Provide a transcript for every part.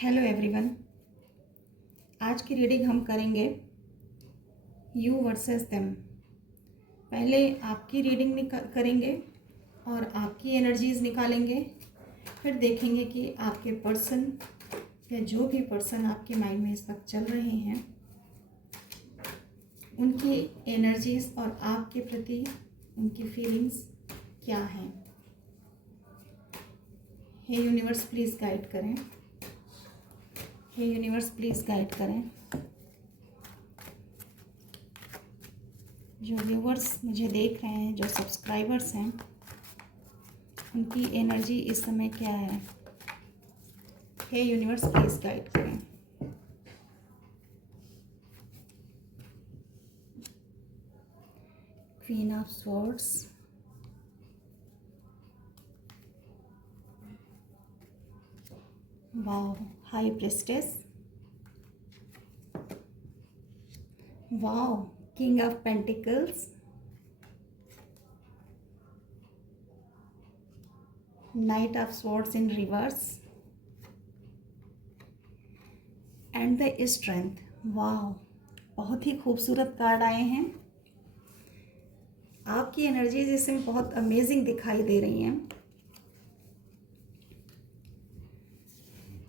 Hello everyone. आज की reading हम करेंगे यू वर्सेस देम। पहले आपकी रीडिंग करेंगे और आपकी एनर्जीज़ निकालेंगे, फिर देखेंगे कि आपके पर्सन या जो भी पर्सन आपके माइंड में इस वक्त चल रहे हैं उनकी एनर्जीज़ और आपके प्रति उनकी फीलिंग्स क्या हैं। हे यूनिवर्स प्लीज़ गाइड करें। हे यूनिवर्स प्लीज़ गाइड करें। जो व्यूवर्स मुझे देख रहे हैं, जो सब्सक्राइबर्स हैं, उनकी एनर्जी इस समय क्या है। हे यूनिवर्स प्लीज़ गाइड करें। Queen of swords, wow, high प्रेस्टेस, wow, king of pentacles, night of swords in reverse and the strength. Wow, बहुत ही खूबसूरत कार्ड आए हैं। आपकी एनर्जीज इसमें बहुत अमेजिंग दिखाई दे रही हैं।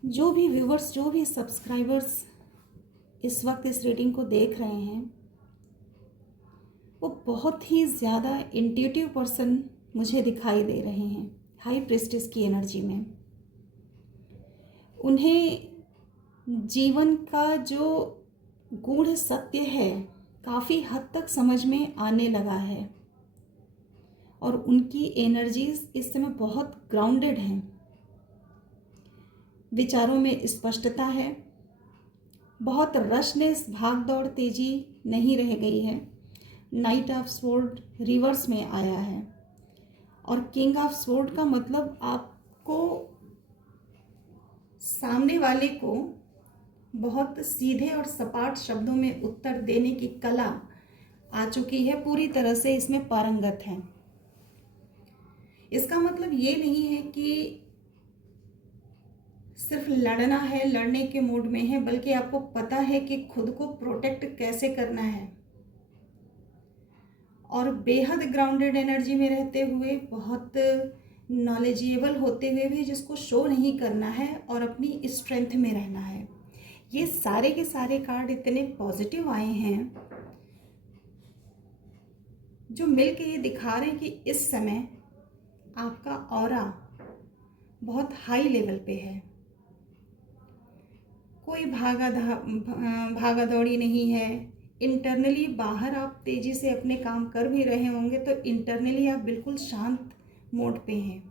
जो भी व्यूवर्स, जो भी सब्सक्राइबर्स इस वक्त इस रीडिंग को देख रहे हैं, वो बहुत ही ज़्यादा इंट्यूटिव पर्सन मुझे दिखाई दे रहे हैं हाई प्रिस्टेस की एनर्जी में। उन्हें जीवन का जो गूढ़ सत्य है काफ़ी हद तक समझ में आने लगा है और उनकी एनर्जीज इस समय बहुत ग्राउंडेड हैं। विचारों में स्पष्टता है, बहुत रशनेस, भाग दौड़, तेजी नहीं रह गई है। नाइट ऑफ स्वॉर्ड रिवर्स में आया है और किंग ऑफ स्वॉर्ड का मतलब आपको सामने वाले को बहुत सीधे और सपाट शब्दों में उत्तर देने की कला आ चुकी है, पूरी तरह से इसमें पारंगत है। इसका मतलब ये नहीं है कि सिर्फ लड़ना है, लड़ने के मूड में है, बल्कि आपको पता है कि खुद को प्रोटेक्ट कैसे करना है और बेहद ग्राउंडेड एनर्जी में रहते हुए, बहुत नॉलेजेबल होते हुए भी जिसको शो नहीं करना है और अपनी स्ट्रेंथ में रहना है। ये सारे के सारे कार्ड इतने पॉजिटिव आए हैं जो मिलके ये दिखा रहे हैं कि इस समय आपका ऑरा बहुत हाई लेवल पे है। कोई भागा दौड़ी नहीं है। इंटरनली बाहर आप तेज़ी से अपने काम कर भी रहे होंगे तो इंटरनली आप बिल्कुल शांत मोड पे हैं।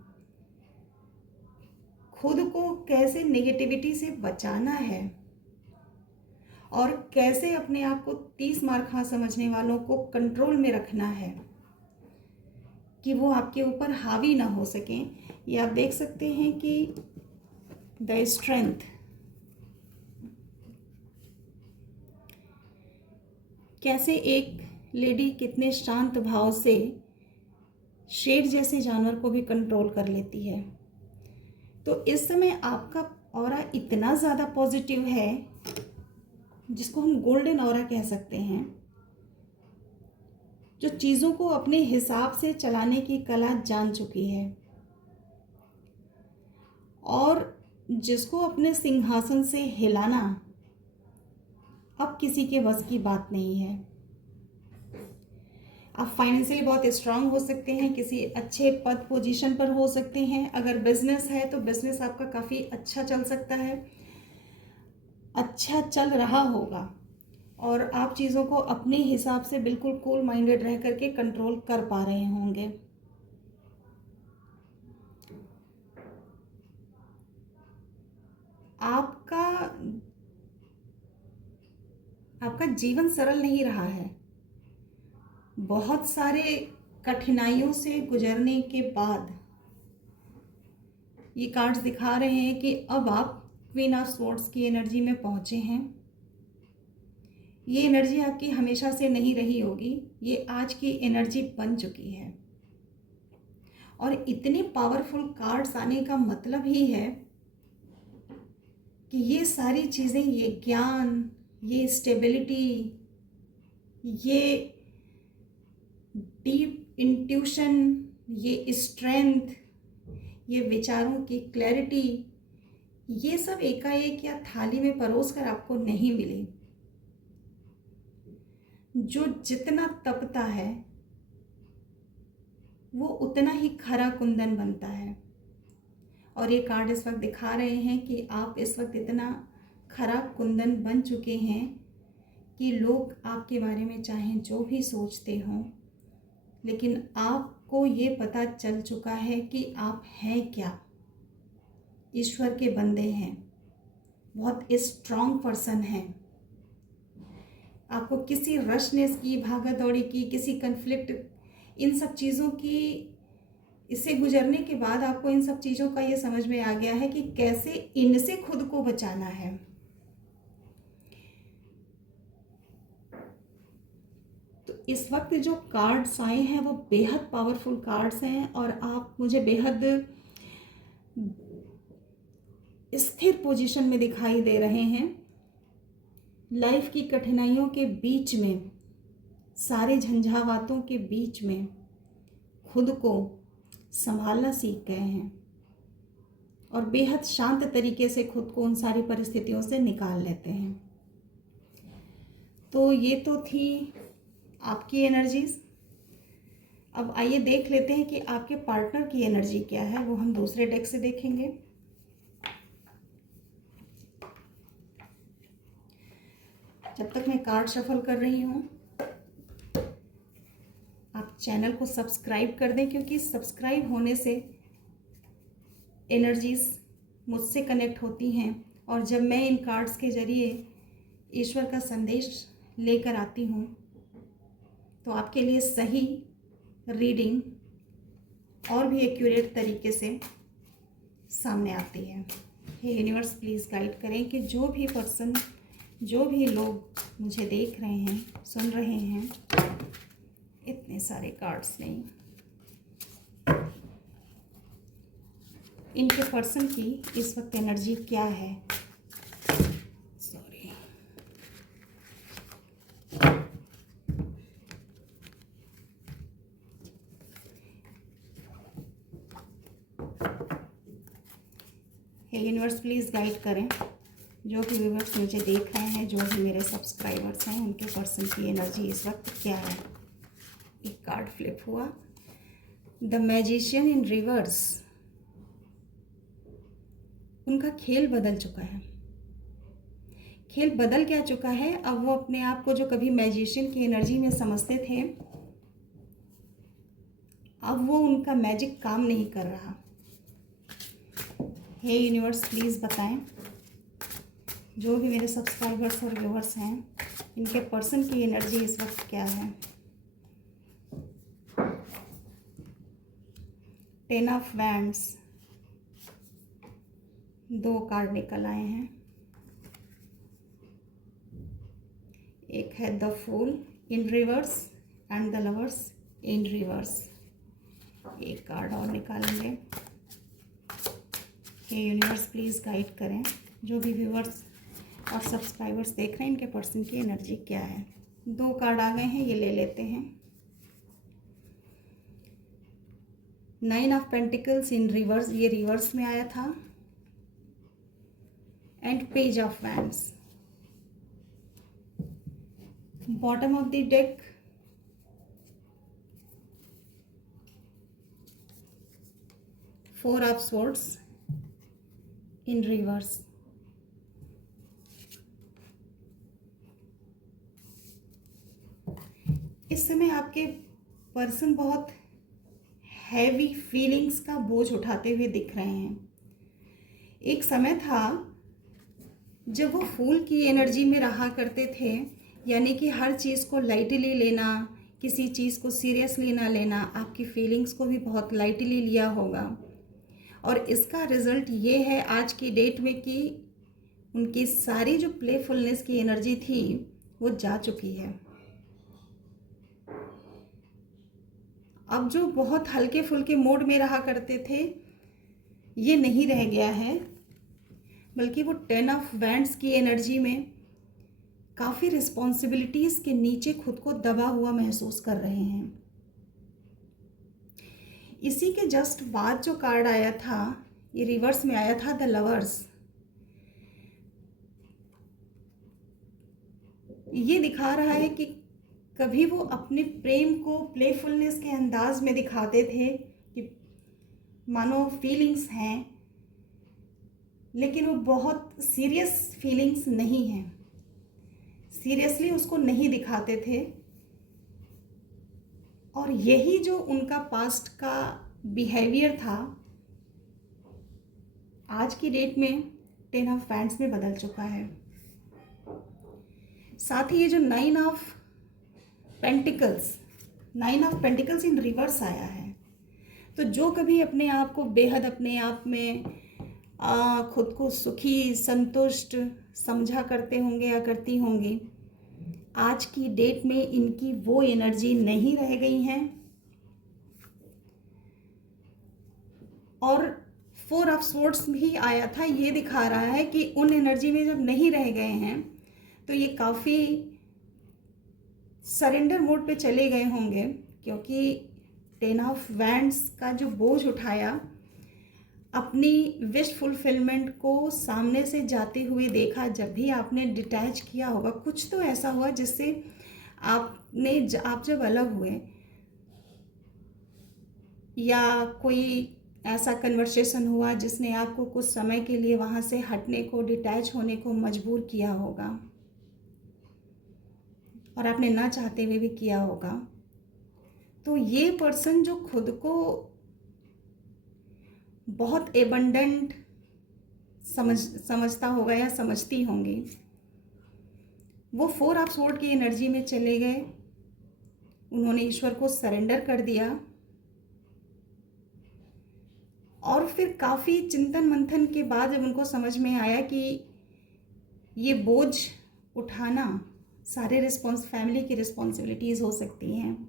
खुद को कैसे नेगेटिविटी से बचाना है और कैसे अपने आप को 30 मार खा समझने वालों को कंट्रोल में रखना है कि वो आपके ऊपर हावी ना हो सकें। ये आप देख सकते हैं कि द स्ट्रेंथ, कैसे एक लेडी कितने शांत भाव से शेर जैसे जानवर को भी कंट्रोल कर लेती है। तो इस समय आपका ऑरा इतना ज़्यादा पॉजिटिव है जिसको हम गोल्डन ऑरा कह सकते हैं, जो चीज़ों को अपने हिसाब से चलाने की कला जान चुकी है और जिसको अपने सिंहासन से हिलाना अब किसी के बस की बात नहीं है। आप फाइनेंशियली बहुत स्ट्रांग हो सकते हैं, किसी अच्छे पद पोजीशन पर हो सकते हैं। अगर बिजनेस है तो बिजनेस आपका काफ़ी अच्छा चल सकता है, अच्छा चल रहा होगा और आप चीज़ों को अपने हिसाब से बिल्कुल कूल माइंडेड रह करके कंट्रोल कर पा रहे होंगे। आपका जीवन सरल नहीं रहा है। बहुत सारे कठिनाइयों से गुजरने के बाद ये कार्ड्स दिखा रहे हैं कि अब आप क्वीन ऑफ स्वॉर्ड्स की एनर्जी में पहुंचे हैं। ये एनर्जी आपकी हमेशा से नहीं रही होगी, ये आज की एनर्जी बन चुकी है और इतने पावरफुल कार्ड्स आने का मतलब ही है कि ये सारी चीज़ें, ये ज्ञान, ये स्टेबिलिटी, ये डीप इंट्यूशन, ये स्ट्रेंथ, ये विचारों की क्लैरिटी, ये सब एकाएक या थाली में परोस कर आपको नहीं मिली। जो जितना तपता है वो उतना ही खरा कुंदन बनता है। और ये कार्ड इस वक्त दिखा रहे हैं कि आप इस वक्त इतना खरा कुंदन बन चुके हैं कि लोग आपके बारे में चाहें जो भी सोचते हों, लेकिन आपको ये पता चल चुका है कि आप हैं क्या। ईश्वर के बंदे हैं, बहुत स्ट्रॉन्ग पर्सन हैं। आपको किसी रशनेस की, भागा दौड़ी की, किसी कन्फ्लिक्ट, इन सब चीज़ों की, इससे गुजरने के बाद आपको इन सब चीज़ों का ये समझ में आ गया है कि कैसे इनसे खुद को बचाना है। तो इस वक्त जो कार्ड्स आए हैं वो बेहद पावरफुल कार्ड्स हैं और आप मुझे बेहद स्थिर पोजीशन में दिखाई दे रहे हैं। लाइफ की कठिनाइयों के बीच में, सारे झंझावातों के बीच में खुद को संभालना सीख गए हैं और बेहद शांत तरीके से खुद को उन सारी परिस्थितियों से निकाल लेते हैं। तो ये तो थी आपकी एनर्जीज। अब आइए देख लेते हैं कि आपके पार्टनर की एनर्जी क्या है, वो हम दूसरे डेक से देखेंगे। जब तक मैं कार्ड शफल कर रही हूँ, आप चैनल को सब्सक्राइब कर दें, क्योंकि सब्सक्राइब होने से एनर्जीज मुझसे कनेक्ट होती हैं और जब मैं इन कार्ड्स के ज़रिए ईश्वर का संदेश लेकर आती हूँ तो आपके लिए सही रीडिंग और भी एक्यूरेट तरीके से सामने आती है। हे यूनिवर्स, प्लीज़ गाइड करें कि जो भी पर्सन, जो भी लोग मुझे देख रहे हैं, सुन रहे हैं, इतने सारे कार्ड्स नहीं, इनके पर्सन की इस वक्त एनर्जी क्या है। Sorry, hey universe, please guide करें जो भी व्यूअर्स मुझे देख रहे हैं, जो भी मेरे सब्सक्राइबर्स हैं, उनके पर्सन की एनर्जी इस वक्त क्या है। एक कार्ड फ्लिप हुआ, द मैजिशियन इन रिवर्स। उनका खेल बदल चुका है। खेल बदल क्या चुका है, अब वो अपने आप को जो कभी मैजिशियन की एनर्जी में समझते थे, अब वो उनका मैजिक काम नहीं कर रहा। हे यूनिवर्स, प्लीज़ बताएं जो भी मेरे सब्सक्राइबर्स और व्यूअर्स हैं, इनके पर्सन की एनर्जी इस वक्त क्या है। 10 ऑफ वैंड्स, 2 कार्ड निकल आए हैं। एक है the fool in reverse and the lovers in reverse. एक कार्ड और निकालेंगे। हे यूनिवर्स, प्लीज़ गाइड करें जो भी व्यूअर्स और सब्सक्राइबर्स देख रहे हैं, इनके पर्सन की एनर्जी क्या है। 2 कार्ड आ गए हैं, ये ले लेते हैं। 9 ऑफ पेंटिकल्स इन रिवर्स, ये रिवर्स में आया था, and page of wands. Bottom of the deck, four of swords in reverse. इस समय आपके पर्सन बहुत हैवी फीलिंग्स का बोझ उठाते हुए दिख रहे हैं। एक समय था जब वो फूल की एनर्जी में रहा करते थे, यानी कि हर चीज़ को लाइटली लेना, किसी चीज़ को सीरियसली ना लेना। आपकी फीलिंग्स को भी बहुत लाइटली लिया होगा और इसका रिज़ल्ट ये है आज की डेट में कि उनकी सारी जो प्लेफुलनेस की एनर्जी थी वो जा चुकी है। अब जो बहुत हल्के फुल्के मोड में रहा करते थे, ये नहीं रह गया है। बल्कि वो 10 ऑफ वैंड्स की एनर्जी में काफ़ी रिस्पॉन्सिबिलिटीज़ के नीचे खुद को दबा हुआ महसूस कर रहे हैं। इसी के जस्ट बाद जो कार्ड आया था, ये रिवर्स में आया था, द लवर्स। ये दिखा रहा है कि कभी वो अपने प्रेम को प्लेफुलनेस के अंदाज में दिखाते थे कि मानो फीलिंग्स हैं, लेकिन वो बहुत सीरियस फीलिंग्स नहीं हैं, सीरियसली उसको नहीं दिखाते थे। और यही जो उनका पास्ट का बिहेवियर था, आज की डेट में 10 ऑफ वैंड्स में बदल चुका है। साथ ही ये जो 9 ऑफ पेंटिकल्स इन रिवर्स आया है, तो जो कभी अपने आप को बेहद अपने आप में खुद को सुखी संतुष्ट समझा करते होंगे या करती होंगी, आज की डेट में इनकी वो एनर्जी नहीं रह गई हैं। और 4 ऑफ स्वॉर्ड्स भी आया था, ये दिखा रहा है कि उन एनर्जी में जब नहीं रह गए हैं तो ये काफ़ी सरेंडर मोड पे चले गए होंगे, क्योंकि 10 ऑफ वैंड्स का जो बोझ उठाया, अपनी विश फुलफिलमेंट को सामने से जाते हुए देखा। जब भी आपने डिटैच किया होगा, कुछ तो ऐसा हुआ जिससे आप जब अलग हुए या कोई ऐसा कन्वर्सेशन हुआ जिसने आपको कुछ समय के लिए वहाँ से हटने को, डिटैच होने को मजबूर किया होगा, और आपने ना चाहते हुए भी किया होगा। तो ये पर्सन जो खुद को बहुत एबंडेंट समझता होगा या समझती होंगी, वो 4 ऑफ स्वॉर्ड की एनर्जी में चले गए। उन्होंने ईश्वर को सरेंडर कर दिया, और फिर काफ़ी चिंतन मंथन के बाद जब उनको समझ में आया कि ये बोझ उठाना सारे फैमिली की रिस्पॉन्सिबिलिटीज़ हो सकती हैं,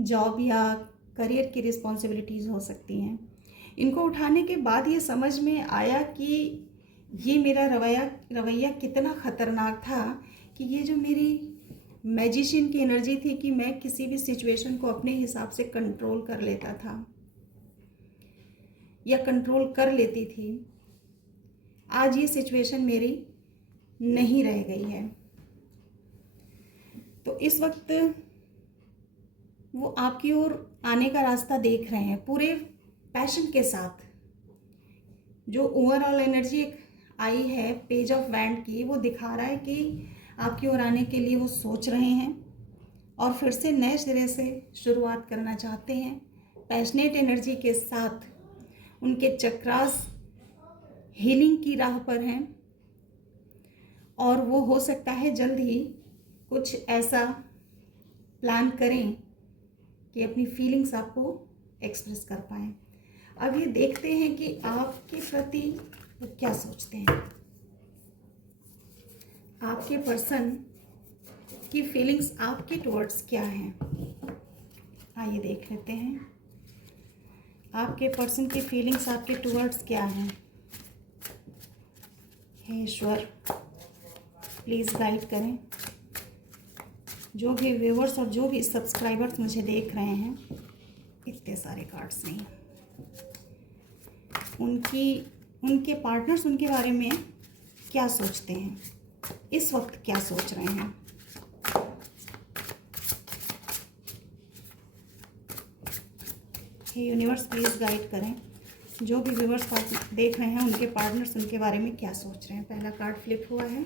जॉब या करियर की रिस्पॉन्सिबिलिटीज़ हो सकती हैं, इनको उठाने के बाद ये समझ में आया कि ये मेरा रवैया कितना ख़तरनाक था, कि ये जो मेरी मैजिशियन की एनर्जी थी कि मैं किसी भी सिचुएशन को अपने हिसाब से कंट्रोल कर लेता था या कंट्रोल कर लेती थी, आज ये सिचुएशन मेरी नहीं रह गई है। तो इस वक्त वो आपकी ओर आने का रास्ता देख रहे हैं पूरे पैशन के साथ। जो ओवरऑल एनर्जी आई है पेज ऑफ वैंड की, वो दिखा रहा है कि आपकी ओर आने के लिए वो सोच रहे हैं और फिर से नए सिरे से शुरुआत करना चाहते हैं। पैशनेट एनर्जी के साथ उनके चक्रास हीलिंग की राह पर हैं, और वो हो सकता है जल्द ही कुछ ऐसा प्लान करें कि अपनी फीलिंग्स आपको एक्सप्रेस कर पाएँ। अब ये देखते हैं कि आपके प्रति वो क्या सोचते हैं, आपके पर्सन की फीलिंग्स आपके टुवर्ड्स क्या हैं। आइए देख लेते हैं आपके पर्सन की फीलिंग्स आपके टुवर्ड्स क्या हैं। हे ईश्वर, प्लीज़ गाइड करें। जो भी व्यूअर्स और जो भी सब्सक्राइबर्स मुझे देख रहे हैं, इतने सारे कार्ड्स नहीं, उनके पार्टनर्स उनके बारे में क्या सोचते हैं, इस वक्त क्या सोच रहे हैं। हे यूनिवर्स, प्लीज़ गाइड करें। जो भी व्यूअर्स देख रहे हैं, उनके पार्टनर्स उनके बारे में क्या सोच रहे हैं। पहला कार्ड फ्लिप हुआ है,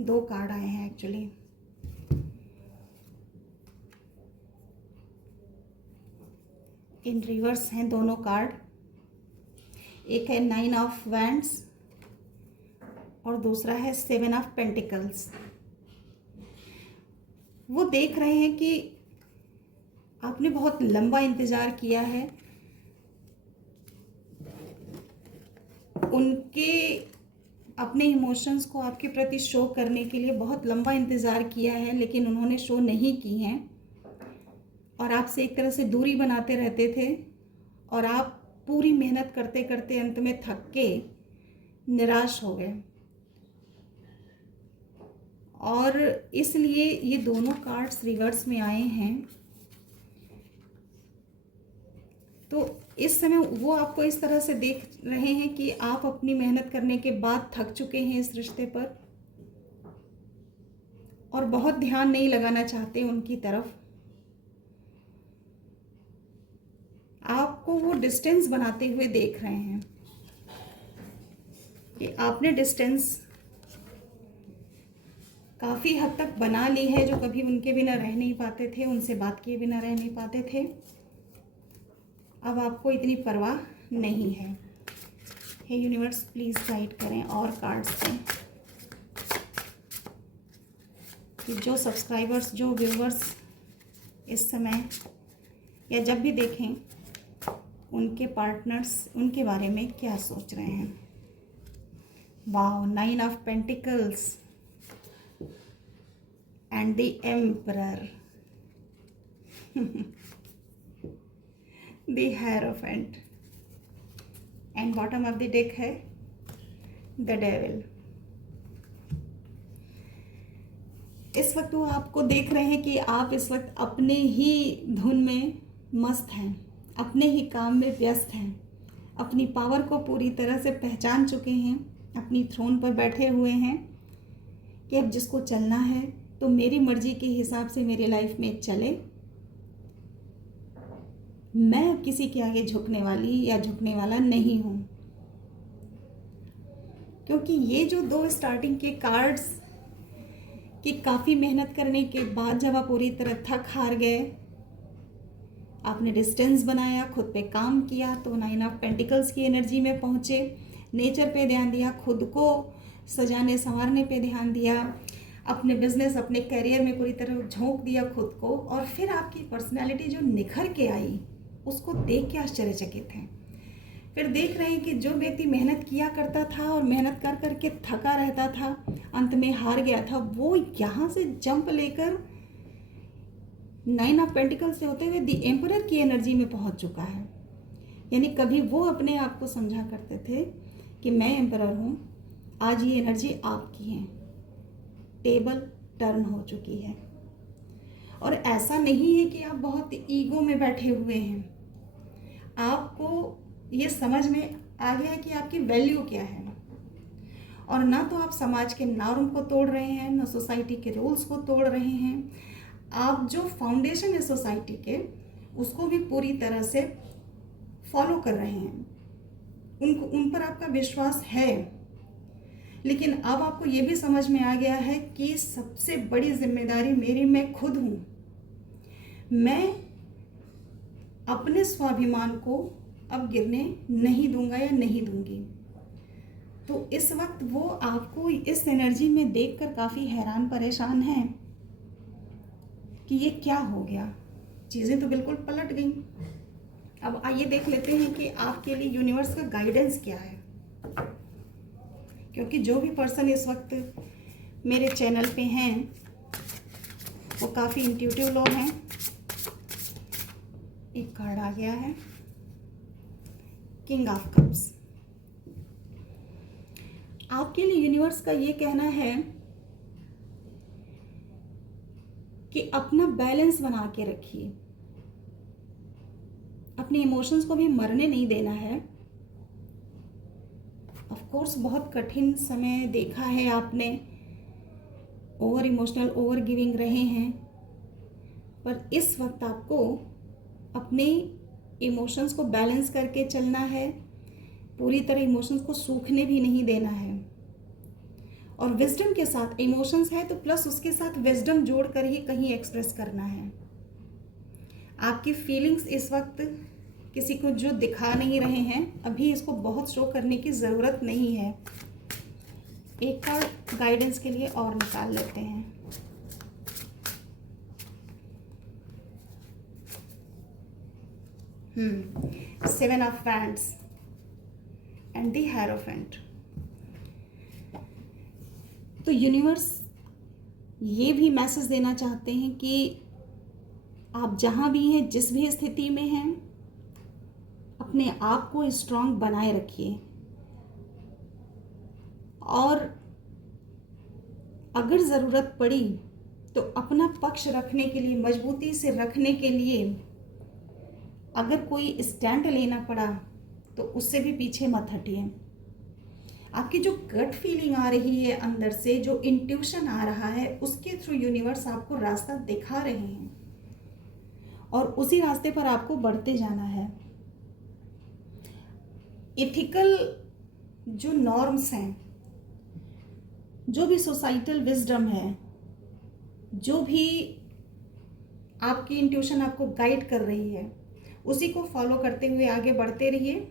2 कार्ड आए हैं एक्चुअली। इन रिवर्स हैं दोनों कार्ड। एक है 9 ऑफ वैंड्स और दूसरा है 7 ऑफ पेंटिकल्स। वो देख रहे हैं कि आपने बहुत लंबा इंतज़ार किया है, उनके अपने इमोशंस को आपके प्रति शो करने के लिए बहुत लंबा इंतज़ार किया है, लेकिन उन्होंने शो नहीं की हैं और आपसे एक तरह से दूरी बनाते रहते थे, और आप पूरी मेहनत करते करते अंत में थक के निराश हो गए, और इसलिए ये दोनों कार्ड्स रिवर्स में आए हैं। तो इस समय वो आपको इस तरह से देख रहे हैं कि आप अपनी मेहनत करने के बाद थक चुके हैं इस रिश्ते पर, और बहुत ध्यान नहीं लगाना चाहते उनकी तरफ। आपको वो डिस्टेंस बनाते हुए देख रहे हैं कि आपने डिस्टेंस काफ़ी हद तक बना ली है। जो कभी उनके बिना रह नहीं पाते थे, उनसे बात किए बिना रह नहीं पाते थे, अब आपको इतनी परवाह नहीं है। हे यूनिवर्स, प्लीज़ गाइड करें और कार्ड्स से कि जो सब्सक्राइबर्स, जो व्यूवर्स इस समय या जब भी देखें, उनके पार्टनर्स उनके बारे में क्या सोच रहे हैं। Wow, 9 of pentacles and the emperor, the hierophant, and bottom of the deck है द डेविल। इस वक्त वो आपको देख रहे हैं कि आप इस वक्त अपने ही धुन में मस्त हैं, अपने ही काम में व्यस्त हैं, अपनी पावर को पूरी तरह से पहचान चुके हैं, अपनी थ्रोन पर बैठे हुए हैं कि अब जिसको चलना है तो मेरी मर्जी के हिसाब से मेरी लाइफ में चले। मैं अब किसी के आगे झुकने वाली या झुकने वाला नहीं हूँ, क्योंकि ये जो दो स्टार्टिंग के कार्ड्स कि काफ़ी मेहनत करने के बाद जब आप पूरी तरह थक हार गए, आपने डिस्टेंस बनाया, खुद पे काम किया, तो 9 ऑफ पेंटिकल्स की एनर्जी में पहुँचे, नेचर पे ध्यान दिया, खुद को सजाने संवारने पे ध्यान दिया, अपने बिजनेस, अपने करियर में पूरी तरह झोंक दिया खुद को, और फिर आपकी पर्सनैलिटी जो निखर के आई उसको देख के आश्चर्यचकित हैं। फिर देख रहे हैं कि जो व्यक्ति मेहनत किया करता था और मेहनत कर करके थका रहता था, अंत में हार गया था, वो यहाँ से जंप लेकर 9 ऑफ पेंटिकल से होते हुए द एम्परर की एनर्जी में पहुँच चुका है। यानी कभी वो अपने आप को समझा करते थे कि मैं एम्परर हूँ, आज ये एनर्जी आपकी है, टेबल टर्न हो चुकी है। और ऐसा नहीं है कि आप बहुत ईगो में बैठे हुए हैं, आपको ये समझ में आ गया है कि आपकी वैल्यू क्या है, और ना तो आप समाज के नॉर्म को तोड़ रहे हैं, ना सोसाइटी के रूल्स को तोड़ रहे हैं। आप जो फाउंडेशन है सोसाइटी के, उसको भी पूरी तरह से फॉलो कर रहे हैं, उन पर आपका विश्वास है। लेकिन अब आपको ये भी समझ में आ गया है कि सबसे बड़ी जिम्मेदारी मेरी मैं खुद हूँ। मैं अपने स्वाभिमान को अब गिरने नहीं दूंगा या नहीं दूंगी। तो इस वक्त वो आपको इस एनर्जी में देखकर काफ़ी हैरान परेशान हैं कि ये क्या हो गया, चीज़ें तो बिल्कुल पलट गई। अब आइए देख लेते हैं कि आपके लिए यूनिवर्स का गाइडेंस क्या है, क्योंकि जो भी पर्सन इस वक्त मेरे चैनल पे हैं वो काफ़ी इंट्यूटिव लोग हैं। एक कार्ड आ गया है, किंग ऑफ कप्स। आपके लिए यूनिवर्स का ये कहना है कि अपना बैलेंस बना के रखिए, अपने इमोशंस को भी मरने नहीं देना है। ऑफ कोर्स बहुत कठिन समय देखा है आपने, ओवर इमोशनल, ओवर गिविंग रहे हैं, पर इस वक्त आपको अपने इमोशंस को बैलेंस करके चलना है, पूरी तरह इमोशंस को सूखने भी नहीं देना है। और विजडम के साथ इमोशंस है तो प्लस उसके साथ विजडम जोड़कर ही कहीं एक्सप्रेस करना है। आपकी फीलिंग्स इस वक्त किसी को जो दिखा नहीं रहे हैं, अभी इसको बहुत शो करने की ज़रूरत नहीं है। एक कार्ड गाइडेंस के लिए और निकाल लेते हैं। Seven of wands and the hierophant. तो यूनिवर्स ये भी मैसेज देना चाहते हैं कि आप जहाँ भी हैं, जिस भी स्थिति में हैं, अपने आप को स्ट्रांग बनाए रखिए। और अगर ज़रूरत पड़ी तो अपना पक्ष रखने के लिए, मजबूती से रखने के लिए अगर कोई स्टैंड लेना पड़ा तो उससे भी पीछे मत हटिए। आपकी जो गट फीलिंग आ रही है अंदर से, जो इंट्यूशन आ रहा है, उसके थ्रू यूनिवर्स आपको रास्ता दिखा रहे हैं और उसी रास्ते पर आपको बढ़ते जाना है। एथिकल जो नॉर्म्स हैं, जो भी सोसाइटल विजडम है, जो भी आपकी इंट्यूशन आपको गाइड कर रही है, उसी को फॉलो करते हुए आगे बढ़ते रहिए।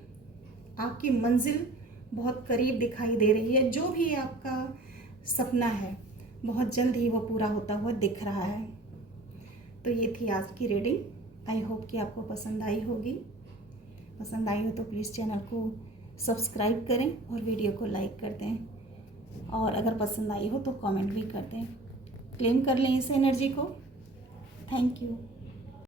आपकी मंजिल बहुत करीब दिखाई दे रही है। जो भी आपका सपना है बहुत जल्द ही वो पूरा होता हुआ दिख रहा है। तो ये थी आज की रीडिंग। आई होप कि आपको पसंद आई होगी। पसंद आई हो तो प्लीज़ चैनल को सब्सक्राइब करें और वीडियो को लाइक कर दें, और अगर पसंद आई हो तो कमेंट भी कर दें। क्लेम कर लें इस एनर्जी को। Thank you.